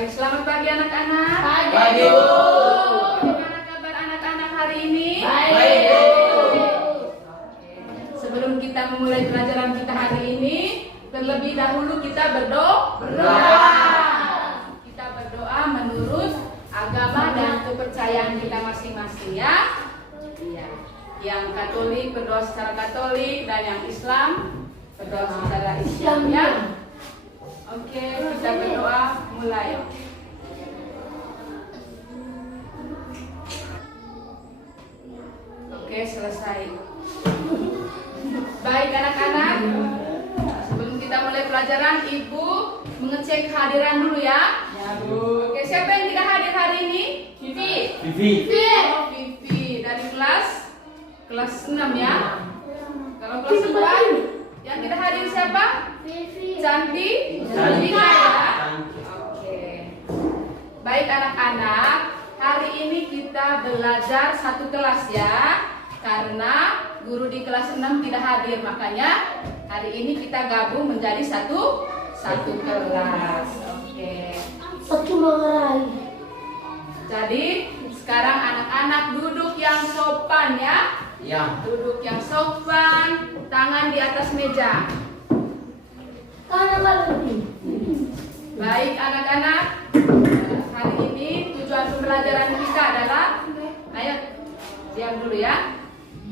Baik, selamat pagi anak-anak. Pagi, Bu. Bagaimana kabar anak-anak hari ini? Baik, Bu. Sebelum kita memulai pelajaran kita hari ini, terlebih dahulu kita berdoa. Kita berdoa menurut agama dan kepercayaan kita masing-masing ya. Iya. Yang Katolik berdoa secara Katolik dan yang Islam berdoa secara Islam ya. Oke, kita berdoa mulai. Oke, selesai. Baik anak-anak, sebelum kita mulai pelajaran, Ibu mengecek kehadiran dulu ya. Ya, Bu. Oke, siapa yang tidak hadir hari ini? Vivi. Vivi. Oh, Vivi dari kelas 6 ya. Kalau kelas 4 yang tidak hadir siapa? Cantik. Cantika. Ya. Oke. Baik anak-anak, hari ini kita belajar satu kelas ya. Karena guru di kelas 6 tidak hadir, makanya hari ini kita gabung menjadi satu kelas. Oke. Jadi sekarang anak-anak duduk yang sopan ya. Ya. Duduk yang sopan, tangan di atas meja. Baik anak-anak, hari ini tujuan pembelajaran kita adalah, ayo diam dulu ya.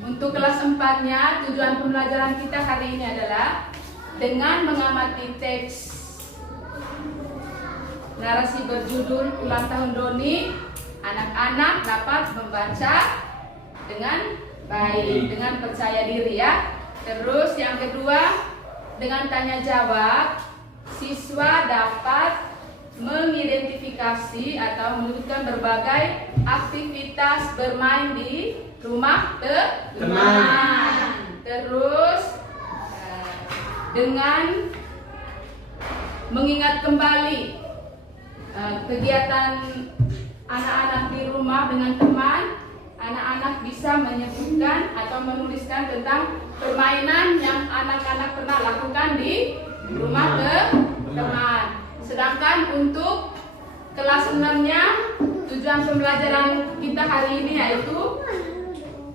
Untuk kelas 4-nya, tujuan pembelajaran kita hari ini adalah dengan mengamati teks narasi berjudul Ulang Tahun Doni, anak-anak dapat membaca dengan baik, dengan percaya diri ya. Terus yang kedua, dengan tanya jawab, siswa dapat mengidentifikasi atau menunjukkan berbagai aktivitas bermain di rumah teman. Terus dengan mengingat kembali kegiatan anak-anak di rumah dengan teman, anak-anak bisa menyebutkan atau menuliskan tentang permainan yang anak-anak pernah lakukan di rumah teman. Sedangkan untuk kelas 6-nya, tujuan pembelajaran kita hari ini yaitu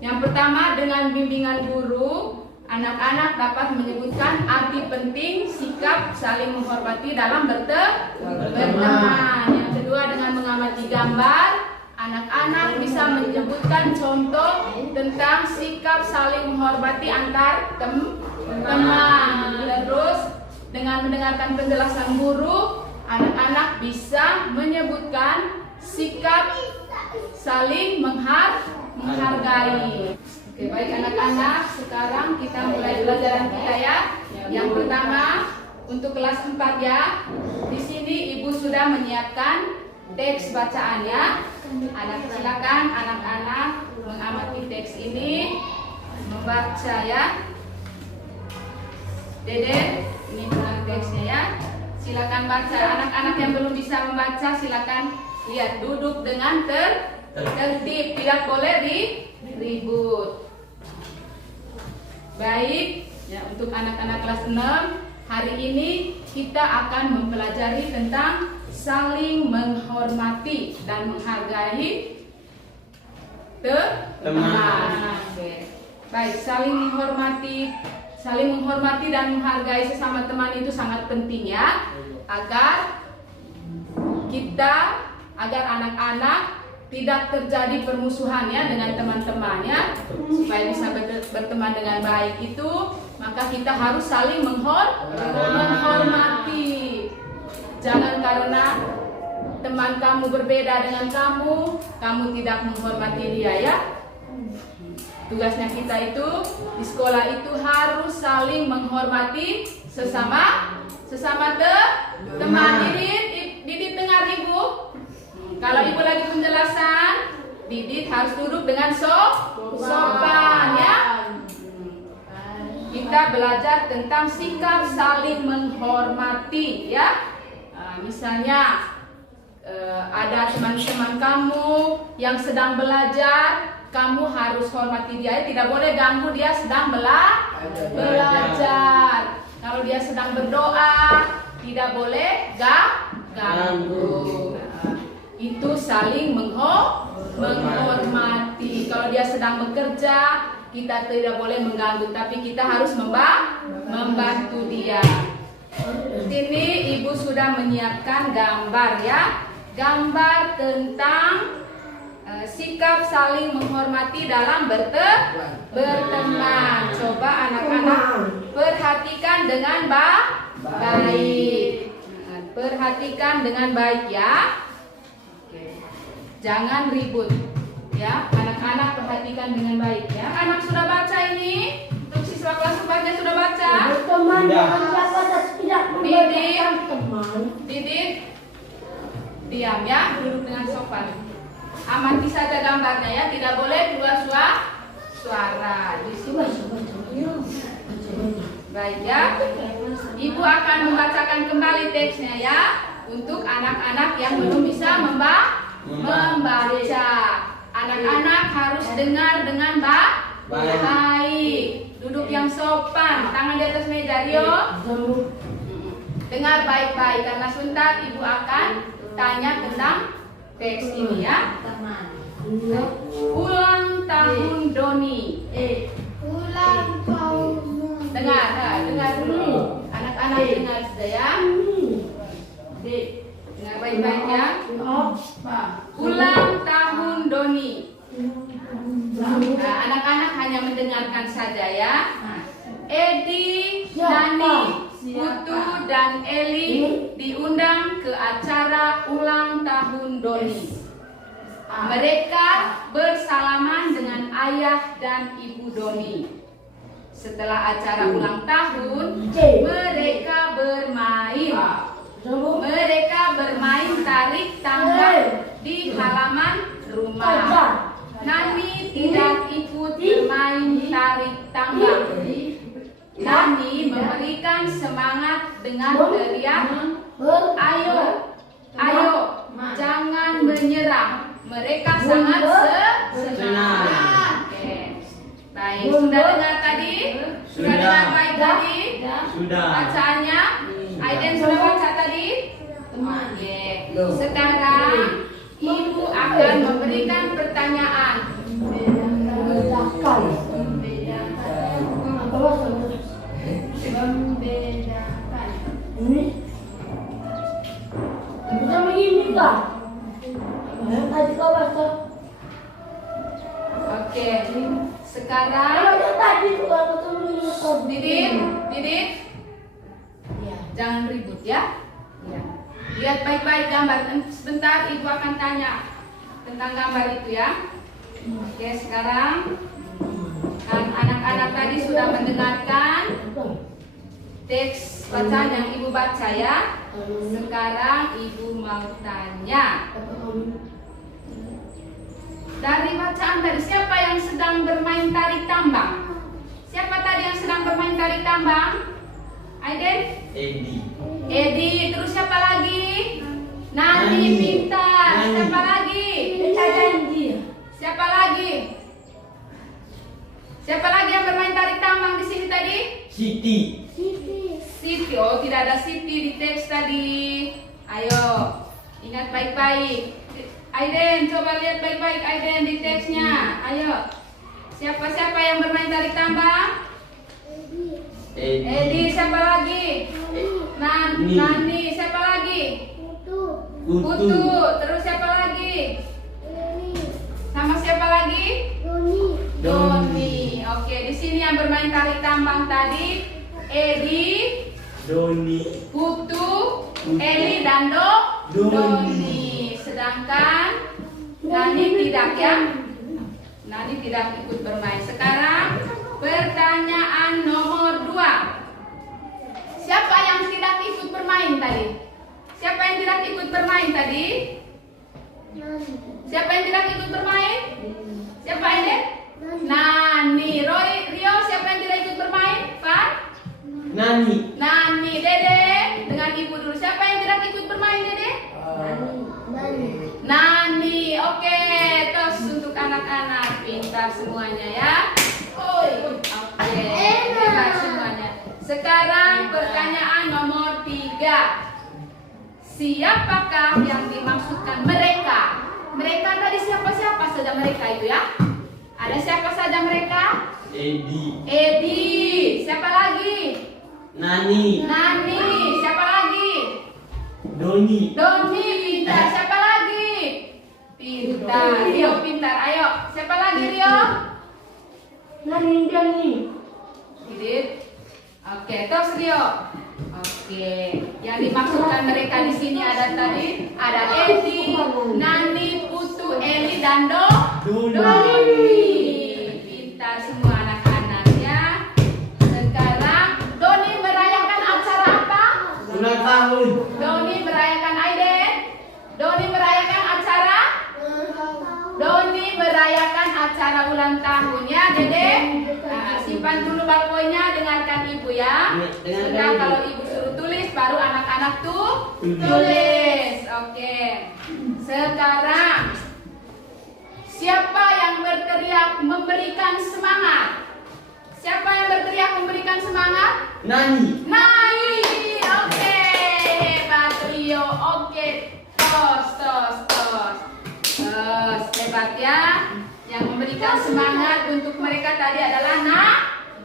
yang pertama, dengan bimbingan guru, anak-anak dapat menyebutkan arti penting sikap saling menghormati dalam berteman. Yang kedua, dengan mengamati gambar, anak-anak bisa menyebutkan contoh tentang sikap saling menghormati antar teman. Terus, dengan mendengarkan penjelasan guru, anak-anak bisa menyebutkan sikap saling menghargai. Oke, baik anak-anak, sekarang kita mulai pelajaran kita ya. Yang pertama, untuk kelas 4 ya. Di sini Ibu sudah menyiapkan teks bacaannya. Silakan anak-anak mengamati teks ini, membaca ya. Dede, ini bukan teksnya ya. Silakan baca. Anak-anak yang belum bisa membaca, silakan lihat, duduk dengan tertib, tidak boleh ribut. Baik, ya, untuk anak-anak kelas 6, hari ini kita akan mempelajari tentang saling menghormati dan menghargai teman. Oke. Baik, saling menghormati dan menghargai sesama teman itu sangat penting ya, agar anak-anak tidak terjadi permusuhan ya dengan teman-temannya, supaya bisa berteman dengan baik itu, maka kita harus saling menghormati. Jangan karena teman kamu berbeda dengan kamu tidak menghormati dia ya. Tugasnya kita itu di sekolah itu harus saling menghormati sesama teman. Didit dengar Ibu. Kalau Ibu lagi penjelasan, Didit harus duduk dengan sopan ya. Kita belajar tentang sikap saling menghormati ya. Misalnya ada teman-teman kamu yang sedang belajar, kamu harus hormati dia, tidak boleh ganggu dia sedang belajar. Kalau dia sedang berdoa, tidak boleh ganggu. Nah, itu saling menghormati. Kalau dia sedang bekerja, kita tidak boleh mengganggu, tapi kita harus membantu dia. Sini ibu sudah menyiapkan gambar ya, gambar tentang sikap saling menghormati dalam berteman. Coba anak-anak perhatikan dengan baik. Perhatikan dengan baik ya. Jangan ribut ya. Anak-anak perhatikan dengan baik ya. Anak sudah baca ini? Untuk siswa kelas 4-nya sudah baca? Teman jangan siapa tidak membacakan teman. Didit, diam ya, duduk dengan sopan. Amati saja gambarnya ya, tidak boleh keluar suara di sini. Baik ya, ibu akan membacakan kembali teksnya ya, untuk anak-anak yang belum bisa membaca. Anak-anak harus dengar dengan baik. Duduk yang sopan, tangan di atas meja, Rio. Dengar baik-baik karena sebentar ibu akan tanya tentang teks ini ya. Ulang tahun Doni. Ulang tahun. Dengar dulu. Anak-anak dengar sudah ya. Dengar baik-baik ya. Ulang tahun Doni. Nah, anak-anak hanya mendengarkan saja ya. Edi, Nani, Putu dan Eli diundang ke acara ulang tahun Doni. Mereka bersalaman dengan ayah dan ibu Doni. Setelah acara ulang tahun, mereka bermain. Mereka bermain tarik tambang di halaman rumah. Nani tidak ikut bermain tarik tambang. Nani memberikan semangat dengan teriak, "Ayo, ayo, jangan menyerah." Mereka sangat senang. Oke. Baik, sudah dengar tadi? Sudah dengar baik tadi? Sudah. Bacaannya? Aiden sudah baca tadi? Oke. Sekarang ibu akan memberikan pertanyaan. Membedakan. Bisa begini kak? Tadi kau baca. Oke. Sekarang Tadi tuh aku tuh Didit. Jangan ribut ya. Lihat baik-baik gambar. Sebentar ibu akan tanya tentang gambar itu ya. Oke, sekarang kan anak-anak tadi sudah mendengarkan teks bacaan yang ibu baca ya. Sekarang ibu mau tanya. Dari bacaan tadi, siapa yang sedang bermain tarik tambang? Siapa tadi yang sedang bermain tarik tambang? Aiden? Edi. Terus siapa lagi? Nani pintar. Siapa lagi? Siapa lagi? Siapa lagi yang bermain tarik tambang di sini tadi? Siti. Siti. Oh, tidak ada Siti di teks tadi. Ayo, ingat baik-baik. Aiden, coba lihat baik-baik Aiden di teksnya. Ayo. Siapa-siapa yang bermain tarik tambang? Edi. Siapa lagi? Nani. Siapa lagi? Putu. Terus siapa lagi? Sama siapa lagi? Doni. Oke, di sini yang bermain tarik tambang tadi Edi, Doni. Putu, Eli dan Doni. Sedangkan Nani tidak ya. Nani tidak ikut bermain. Sekarang pertanyaan nomor 2. Siapa yang tidak ikut bermain tadi? Siapa yang tidak ikut bermain tadi? Siapa yang tidak ikut bermain? Siapa ini? Nani. Rio, siapa yang tidak ikut bermain? Pak? Nani. Dede, dengan ibu dulu. Siapa yang tidak ikut bermain, Dede? Nani. Oke, terus untuk anak-anak pintar semuanya ya. Oke, pintar semuanya. Sekarang pertanyaan nomor 3. siapakah yang dimaksudkan mereka? Mereka tadi siapa-siapa saja mereka itu ya? Ada siapa saja mereka? Edi. Siapa lagi? Nani. Nani. Siapa lagi? Doni. Pintar. Siapa lagi? Pintar. Rio pintar. Ayo. Siapa lagi Rio? Nani Dani. Didit. Oke, terus Rio. Oke. Yang dimaksudkan mereka di sini ada Edi, Nani, Putu, Eli, dan Doni. Pintar semua anak-anak ya. Sekarang Doni merayakan acara apa? Ulang tahun. Doni merayakan Aiden. Doni merayakan acara? Doni merayakan acara ulang tahunnya, Dede. Nah, simpan dulu ballpointnya, dengarkan ibu ya. Sebentar kalau ibu suruh tulis, baru anak-anak tuh tulis. Oke. Sekarang siapa yang berteriak memberikan semangat? Siapa yang berteriak memberikan semangat? Nani. Nani. Oke. Hebat Rio. Oke. Tos. Hebat ya. Yang memberikan semangat untuk mereka tadi adalah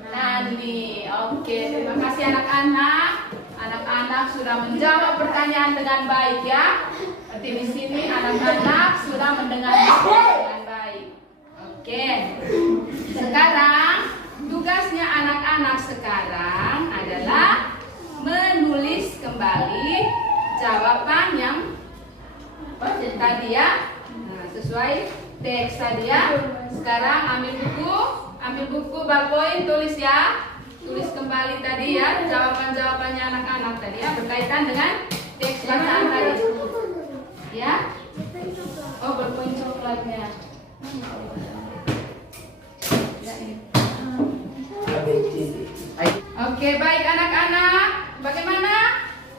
Nani. Oke, terima kasih anak-anak. Anak-anak sudah menjawab pertanyaan dengan baik ya. Berarti di sini anak-anak sudah mendengar dengan baik. Oke. Sekarang tugasnya anak-anak sekarang adalah menulis kembali jawaban yang tadi ya. Nah, sesuai teks tadi ya. Sekarang ambil buku ballpoint, tulis ya. Tulis kembali tadi ya jawaban-jawabannya anak-anak tadi ya berkaitan dengan teks bacaan tadi. Ya. Oh, ballpoint coklatnya. Ya, ini. Oke, baik anak-anak. Bagaimana?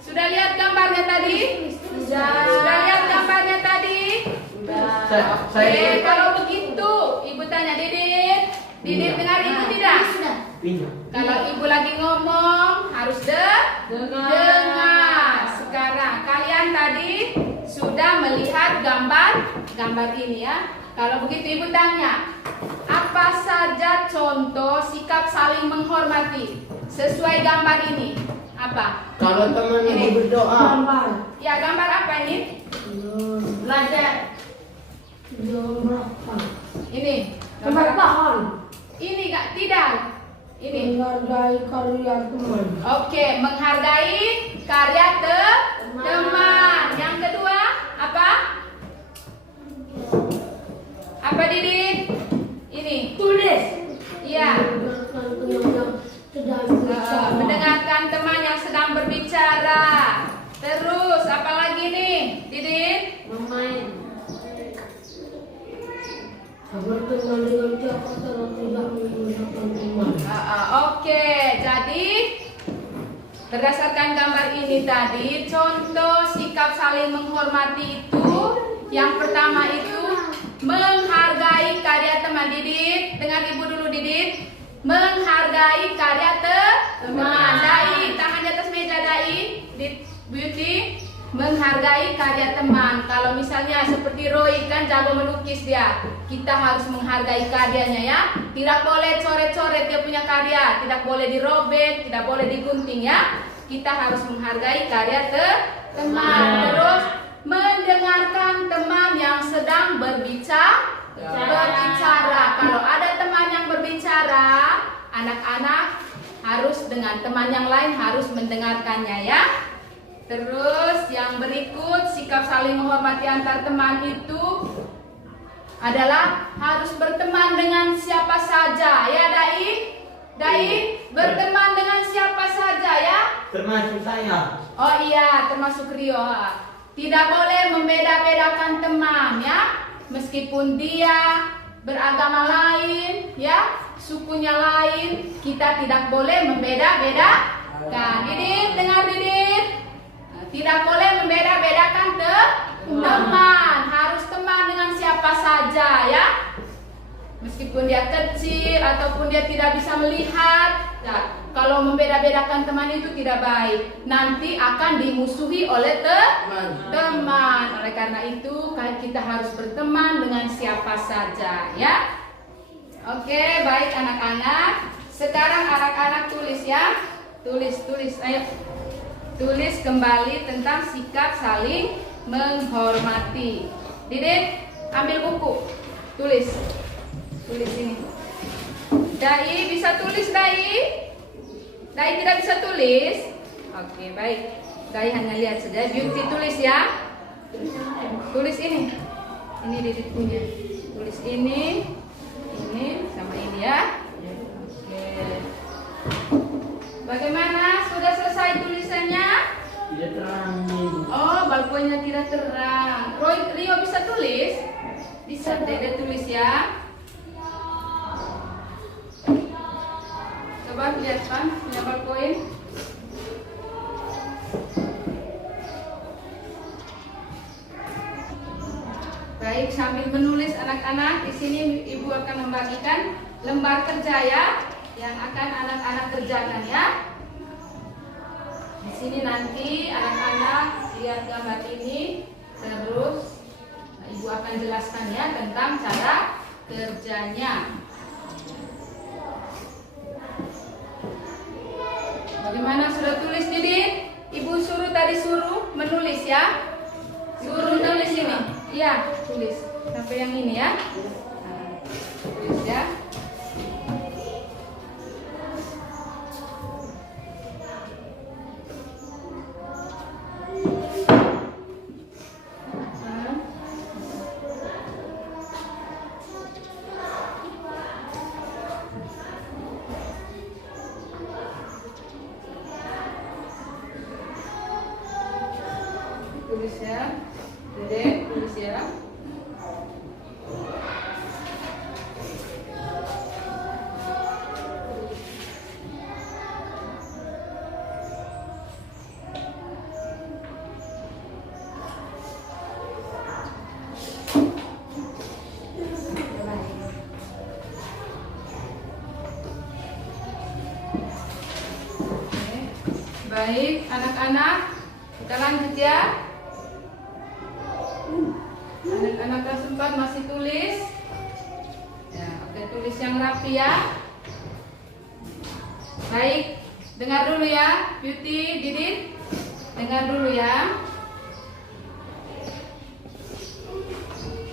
Sudah lihat gambarnya tadi? Sudah lihat gambarnya tadi? Oke, kalau begitu ibu tanya Didit dengar ibu tidak? Kalau ibu lagi ngomong harus dengar. Sekarang kalian tadi sudah melihat gambar ini ya. Kalau begitu ibu tanya, apa saja contoh sikap saling menghormati sesuai gambar ini? Apa? Kalau teman ini berdoa. Gambar. Ya, gambar apa ini? Belajar. Ini. Gambar pohon. Ini Kak, tidak. Ini. Menghargai karya teman. Oke, menghargai karya teman. Yang kedua, apa? Apa Didit? Ini. Tulis. Iya. Mendengarkan teman yang sedang berbicara. Terus, apa lagi nih, Didit? Bermain. Berteman dengan siapa saja tidak menggunakan teman. Oke, jadi berdasarkan gambar ini tadi, contoh sikap saling menghormati itu yang pertama itu menghargai karya teman. Didit, dengan ibu dulu Didit. Menghargai karya teman. Dai, tangan di atas meja Dai. Di Beauty. Menghargai karya teman. Kalau misalnya seperti Roy kan jago melukis dia, kita harus menghargai karyanya ya. Tidak boleh coret-coret dia punya karya, tidak boleh dirobek, tidak boleh digunting ya. Kita harus menghargai karya teman. Terus mendengarkan teman yang sedang berbicara. Kalau ada teman yang berbicara, anak-anak harus dengan teman yang lain harus mendengarkannya ya. Terus yang berikut, sikap saling menghormati antar teman itu adalah harus berteman dengan siapa saja ya Dai berteman dengan siapa saja ya. Termasuk saya. Oh iya, termasuk Rio. Tidak boleh membeda-bedakan teman ya. Meskipun dia beragama lain ya, sukunya lain, kita tidak boleh membeda-bedakan. Didit, dengar Didit. Tidak boleh membeda-bedakan teman. Harus teman dengan siapa saja ya. Meskipun dia kecil ataupun dia tidak bisa melihat, ya, Kalau membeda-bedakan teman itu tidak baik. Nanti akan dimusuhi oleh teman. Oleh karena itu kita harus berteman dengan siapa saja ya. Oke, baik anak-anak. Sekarang anak-anak tulis ya. Tulis, ayo. Tulis kembali tentang sikap saling menghormati. Didit, ambil buku. Tulis ini. Dai bisa tulis, Dai? Dai tidak bisa tulis? Oke, baik. Dai hanya lihat saja. Beauty tulis ya. Tulis ini. Ini Didit punya. Tulis ini sama ini ya. Oke. Bagaimana? Sudah selesai tulisannya? Tidak terang. Oh, balkonnya tidak terang. Rio bisa tulis? Bisa, Dede tulis ya. Coba lihat kan, punya balkoin. Baik, sambil menulis anak-anak, di sini Ibu akan membagikan lembar kerja ya, yang akan anak-anak kerjakan ya. Di sini nanti anak-anak lihat gambar ini, terus Ibu akan jelaskan ya tentang cara kerjanya. Bagaimana, sudah tulis Didit? Ibu suruh menulis ya. Suruh tulis ini. Iya, tulis. Sampai yang ini ya. Nah, tulis ya. Tulis ya. Dede, tulis ya. Baik, anak-anak, kita lanjut ya. Anak-anak kelas 4 masih tulis. Ya, oke, tulis yang rapi ya. Baik, dengar dulu ya, Beauty, Didit. Dengar dulu ya.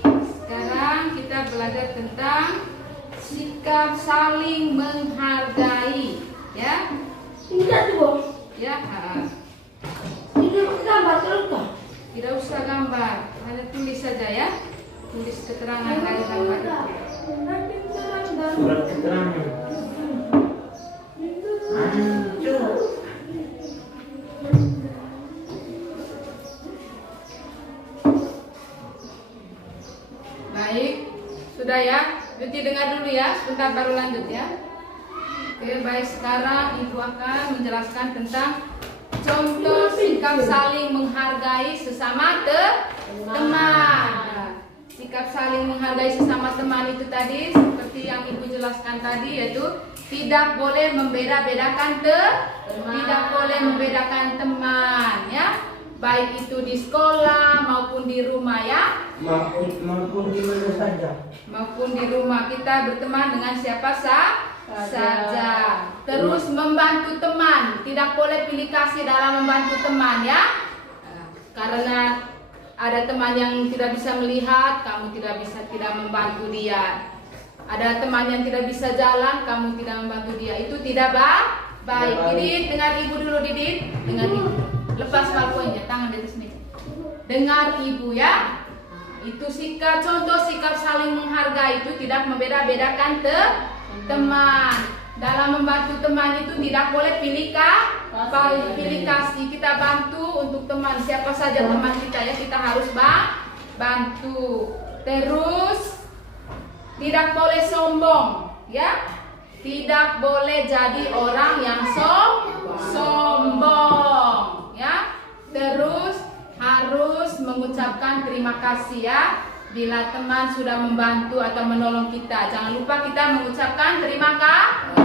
Sekarang kita belajar tentang sikap saling menghargai, ya. Tidak tuh. Ya, Ini gambar terus kah? tidak usah gambar, hanya tulis saja ya. Tulis keterangan dari gambar itu. Surat keterangan. Hancur. Baik, sudah ya. Beauty dengar dulu ya, sebentar baru lanjut ya. Oke, baik, sekarang Ibu akan menjelaskan tentang contoh sikap saling menghargai sesama teman. Nah, sikap saling menghargai sesama teman itu tadi seperti yang Ibu jelaskan tadi, yaitu tidak boleh membeda-bedakan tidak boleh membedakan teman ya. Baik itu di sekolah maupun di rumah ya. Maupun di mana saja. Maupun di rumah kita berteman dengan siapa saja. Terus membantu teman, tidak boleh pilih kasih dalam membantu teman ya. Karena ada teman yang tidak bisa melihat, kamu tidak membantu dia. Ada teman yang tidak bisa jalan, kamu tidak membantu dia. Itu tidak baik. Didit, dengar Ibu dulu, Didit. Dengar Ibu. Lepas balkonnya, tangan di atas meja. Dengar Ibu ya. Itu contoh sikap saling menghargai itu tidak membeda-bedakan teman. Dalam membantu teman itu tidak boleh pilih kasih. Kita bantu untuk teman, siapa saja teman kita ya, kita harus bantu. Terus tidak boleh sombong ya. Tidak boleh jadi orang yang sombong ya. Terus harus mengucapkan terima kasih ya. Bila teman sudah membantu atau menolong kita, jangan lupa kita mengucapkan terima kasih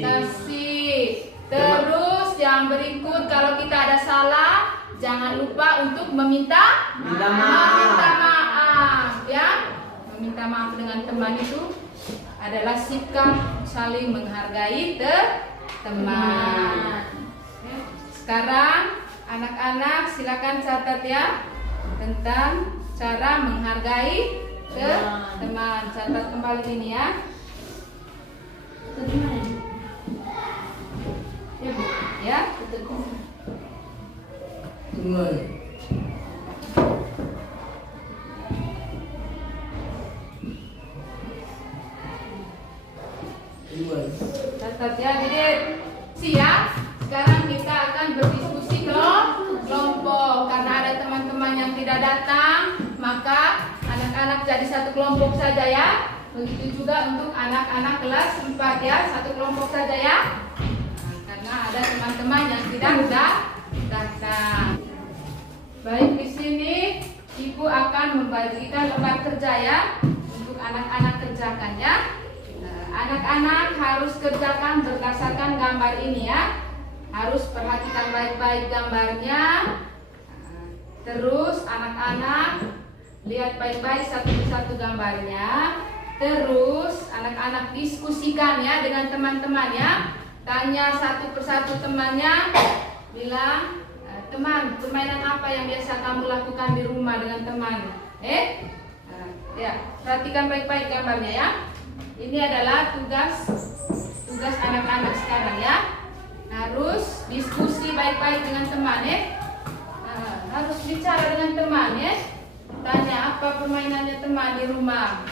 Kasih. Terus yang berikut kalau kita ada salah, jangan lupa untuk meminta maaf ya. Meminta maaf dengan teman itu adalah sikap saling menghargai teman. Sekarang anak-anak silakan catat ya tentang cara menghargai teman. Catat kembali ini ya. Ya, catat ya, Didit. Siap. Sekarang kita akan berdiskusi kelompok. Karena ada teman-teman yang tidak datang, maka anak-anak jadi satu kelompok saja ya. Begitu juga untuk anak-anak kelas 4 ya, satu kelompok saja ya. Karena ada teman-teman yang tidak datang. Baik, di sini Ibu akan membagikan lembar kerja ya untuk anak-anak kerjakan ya. Anak-anak harus kerjakan berdasarkan gambar ini ya. Harus perhatikan baik-baik gambarnya. Terus anak-anak lihat baik-baik satu persatu gambarnya. Terus anak-anak diskusikan ya dengan teman-teman ya. Tanya satu persatu temannya, bilang, teman, permainan apa yang biasa kamu lakukan di rumah dengan teman? Ya, perhatikan baik-baik gambarnya ya. Ini adalah tugas anak-anak sekarang ya. Harus diskusi baik-baik dengan teman ya. Harus bicara dengan teman ya. Tanya apa permainannya teman di rumah.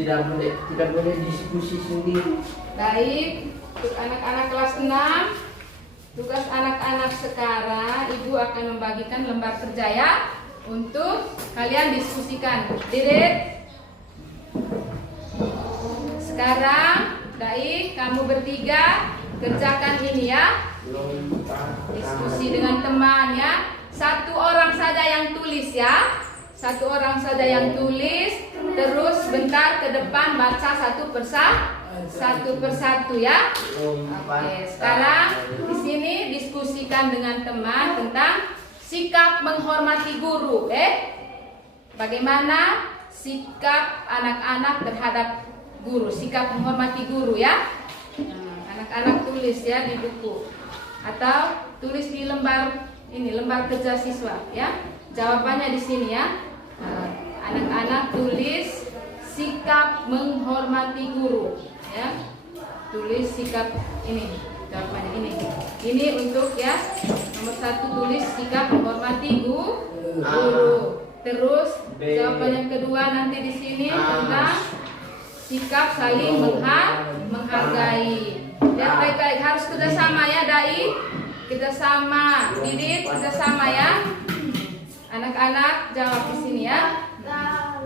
Tidak boleh diskusi sendiri. Baik, untuk anak-anak kelas 6, tugas anak-anak sekarang Ibu akan membagikan lembar kerja ya untuk kalian diskusikan. Didit. Sekarang, Dai, kamu bertiga kerjakan ini ya. Diskusi dengan teman ya. Satu orang saja yang tulis ya. Satu orang saja yang tulis. Terus bentar ke depan baca satu persatu ya. Oke, sekarang di sini diskusikan dengan teman tentang sikap menghormati guru. Bagaimana sikap anak-anak terhadap guru, sikap menghormati guru ya. Anak-anak tulis ya di buku atau tulis di lembar ini, lembar kerja siswa ya. Jawabannya di sini ya. Anak-anak tulis sikap menghormati guru ya. Tulis sikap ini, jawabannya ini. Ini untuk ya nomor 1 tulis sikap menghormati guru. Terus jawaban yang kedua nanti di sini tentang sikap saling menghargai. Lihat baik-baik, harus kerjasama ya Dai. Kerjasama, Didit kerjasama ya. Anak-anak jawab di sini ya.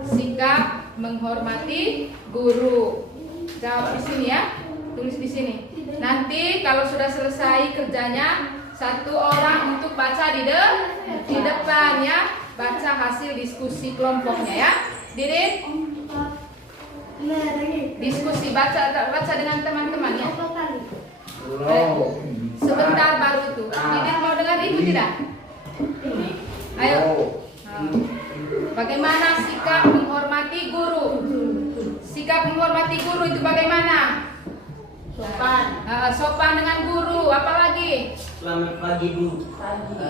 Sikap menghormati guru. Jawab di sini ya. Tulis di sini. Nanti kalau sudah selesai kerjanya, satu orang untuk baca di depan ya. Baca hasil diskusi kelompoknya ya. Didit. Diskusi baca dengan teman-teman ya. Sebentar baru itu. Didit mau dengar ibu tidak? Ayo. Bagaimana sikap menghormati guru? Sikap menghormati guru itu bagaimana? Sopan dengan guru. Apalagi? Selamat pagi Bu.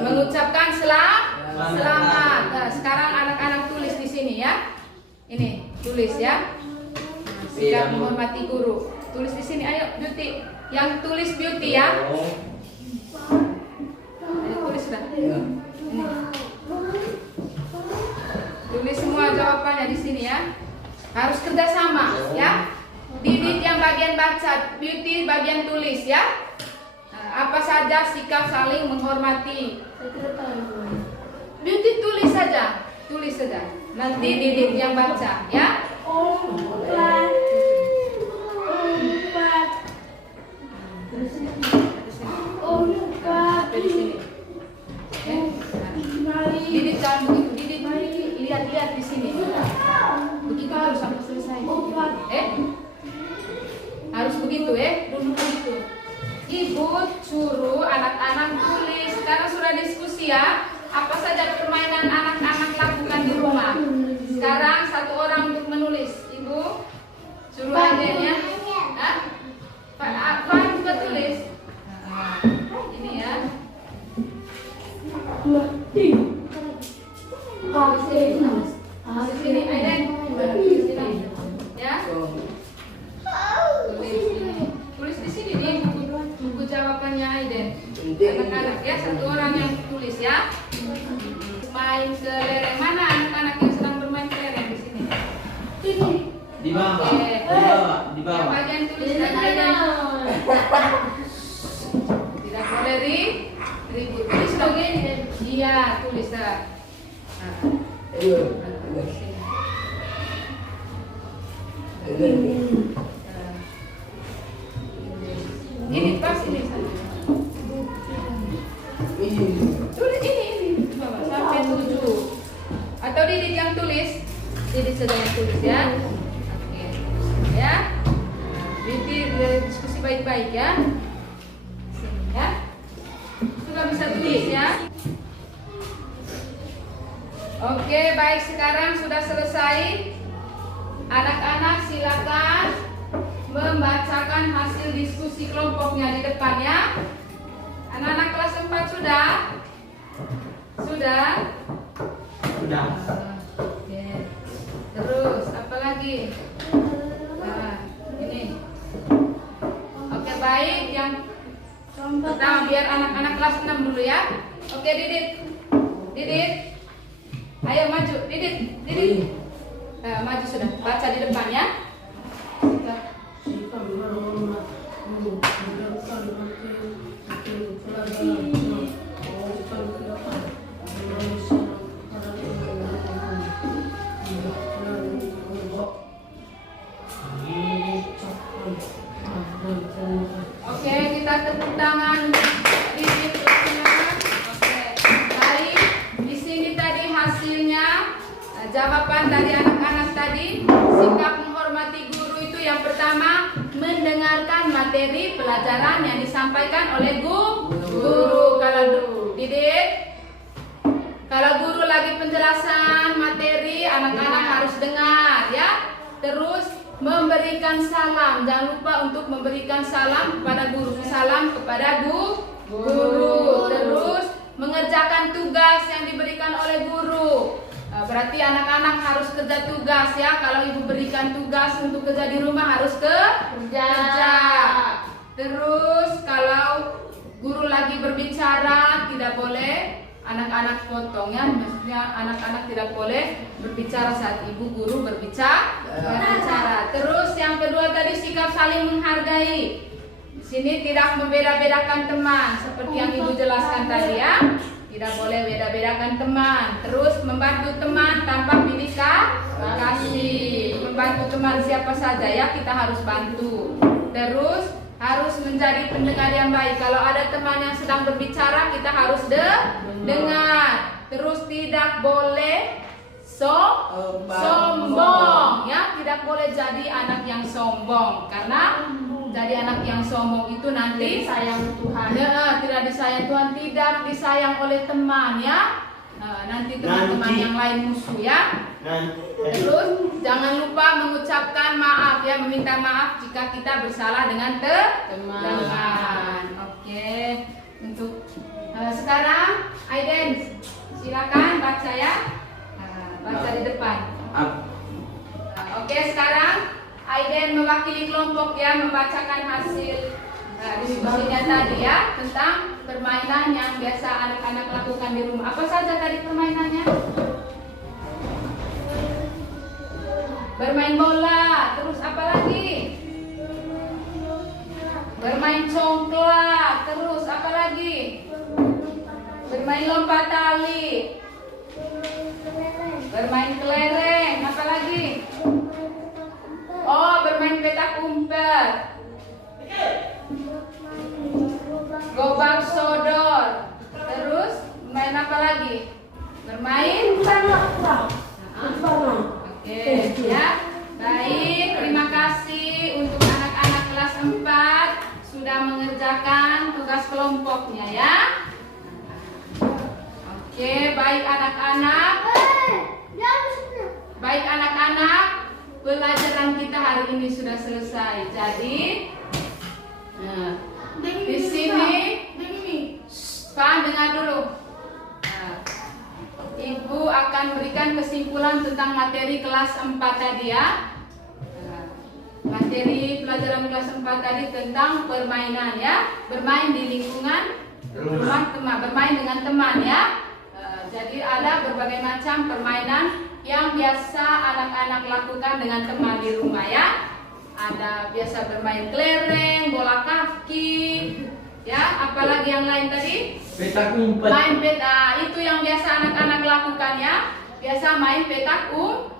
Mengucapkan selamat. Sekarang anak-anak tulis di sini ya. Ini tulis ya. Sikap menghormati guru. Tulis di sini. Ayo Beauty. Yang tulis Beauty ya. Ayo tulis dah. Ini. Tulis semua jawabannya di sini ya. Harus kerjasama ya. Didit yang bagian baca, Beauty bagian tulis ya. Apa saja sikap saling menghormati. Beauty tulis saja. Nanti Didit yang baca ya. Didit jangan begitu. Didit lihat di sini. Begitu harus sampai selesai. harus begitu ya, dulu begitu. Ibu suruh anak-anak tulis. Sekarang sudah diskusi ya. Apa saja permainan anak-anak lakukan di rumah. Sekarang satu orang untuk menulis. Ibu suruh adiknya. Apa juga tulis? Ini ya. Sini Aiden. Sini. Ya. Tulis di sini nih buku jawabannya Aiden. Anak-anak ya, satu orang yang tulis ya. Main kelereng, mana anak-anak yang sedang bermain kelereng di sini? Di bawah. Oke. Di bawah. Yang bagian tulis dan Aiden. Tidak boleh ribut. Tulis dong ini. Iya, tulis dah. Ini pas ini saja. Tulis ini Bapak, sampai 7. Atau Didit yang tulis. Didit sedang yang tulis ya. Oke. Ya. Didit diskusi baik-baik ya. Sini ya. Sudah bisa tulis ya. Oke, baik, sekarang sudah selesai. Anak-anak silakan membacakan hasil diskusi kelompoknya di depan ya. Anak-anak kelas 4 sudah? Sudah? Sudah. Oke. Terus apa lagi? Nah, ini. Oke, baik, yang pertama biar anak-anak kelas 6 dulu ya. Oke, Didit. Didit. Ayo maju, Didit. Maju sudah. Baca di depan ya. Oke, kita tepuk tangan Didit terusnya. Oke, baik. Di sini tadi hasilnya. Jawaban dari anak-anak tadi, sikap menghormati guru itu yang pertama, mendengarkan materi pelajaran yang disampaikan oleh guru. Kalau Didit, kalau guru lagi penjelasan materi, anak-anak harus dengar ya. Terus memberikan salam, jangan lupa untuk memberikan salam kepada guru, salam kepada guru. Terus mengerjakan tugas yang diberikan oleh guru. Berarti anak-anak harus kerja tugas ya. Kalau ibu berikan tugas untuk kerja di rumah harus kerja. Terus kalau guru lagi berbicara tidak boleh anak-anak potong ya. Maksudnya anak-anak tidak boleh berbicara saat ibu guru berbicara. Terus yang kedua tadi sikap saling menghargai. Di sini tidak membeda-bedakan teman seperti yang ibu jelaskan tadi ya. Tidak boleh beda-bedakan teman. Terus membantu teman tanpa pilih kasih. Membantu teman siapa saja ya kita harus bantu. Terus harus menjadi pendengar yang baik. Kalau ada teman yang sedang berbicara kita harus dengar. Terus tidak boleh sombong ya. Tidak boleh jadi anak yang sombong. Karena jadi anak yang sombong itu nanti sayang Tuhan. Tidak disayang Tuhan, tidak disayang oleh teman ya. Nanti teman-teman yang lain musuh ya. Terus jangan lupa mengucapkan maaf ya, meminta maaf jika kita bersalah dengan teman. Oke. Untuk sekarang Aiden silakan baca ya. Baca di depan. Oke, sekarang Aiden mewakili kelompok ya membacakan hasil diskusinya tadi ya tentang permainan yang biasa anak-anak lakukan di rumah. Apa saja tadi permainannya? Bermain bola, terus apa lagi? Bermain congklak, terus apa lagi? Bermain lompat tali. Bermain kelereng, apa lagi? Oh, bermain petak umpet. Gobak sodor. Terus main apa lagi? Bermain Oke, baik anak-anak. Baik anak-anak, pelajaran kita hari ini sudah selesai. Jadi, di sini, Pak, dengar dulu. Ibu akan berikan kesimpulan tentang materi kelas 4 tadi ya. Materi pelajaran kelas 4 tadi tentang permainan ya. Bermain di lingkungan rumah teman, bermain dengan teman ya. Jadi ada berbagai macam permainan yang biasa anak-anak lakukan dengan teman di rumah ya. Ada biasa bermain kelereng, bola kaki, ya. Apalagi yang lain tadi? Petak umpet. Main petak, itu yang biasa anak-anak lakukan ya. Biasa main petak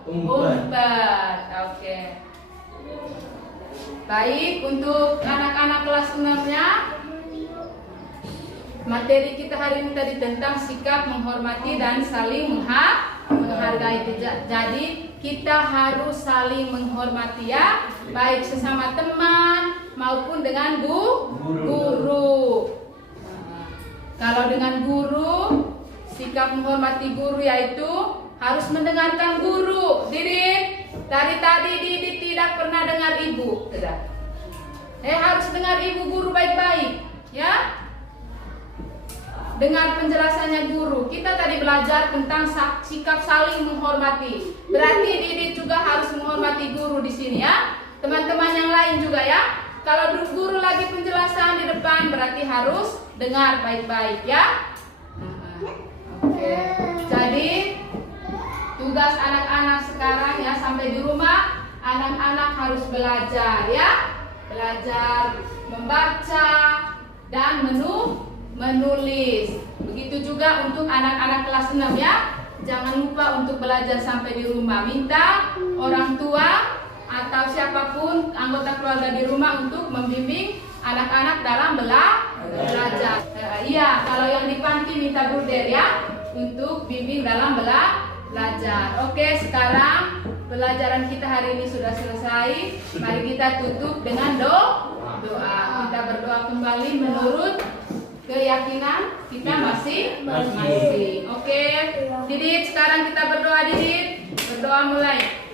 umpet. Oke. Baik, untuk anak-anak kelas 6-nya, materi kita hari ini tadi tentang sikap menghormati dan saling menghargai. Jadi kita harus saling menghormati ya, baik sesama teman maupun dengan guru. Kalau dengan guru, sikap menghormati guru yaitu harus mendengarkan guru. Didit, dari tadi Didit tidak pernah dengar ibu, tidak? Harus dengar ibu guru baik-baik ya. Dengar penjelasannya guru. Kita tadi belajar tentang sikap saling menghormati. Berarti Didit juga harus menghormati guru di sini ya. Teman-teman yang lain juga ya. Kalau guru lagi penjelasan di depan berarti harus dengar baik-baik ya. Oke. Jadi tugas anak-anak sekarang ya, sampai di rumah anak-anak harus belajar ya. Belajar membaca dan menulis. Begitu juga untuk anak-anak kelas 6 ya. Jangan lupa untuk belajar sampai di rumah. Minta orang tua atau siapapun anggota keluarga di rumah untuk membimbing anak-anak dalam belajar. Iya, kalau yang di panti minta Bruder ya untuk bimbing dalam belajar. Oke, sekarang pelajaran kita hari ini sudah selesai. Mari kita tutup dengan doa. Kita berdoa kembali menurut keyakinan kita masing-masing. Oke, Didit, sekarang kita berdoa. Didit, berdoa mulai.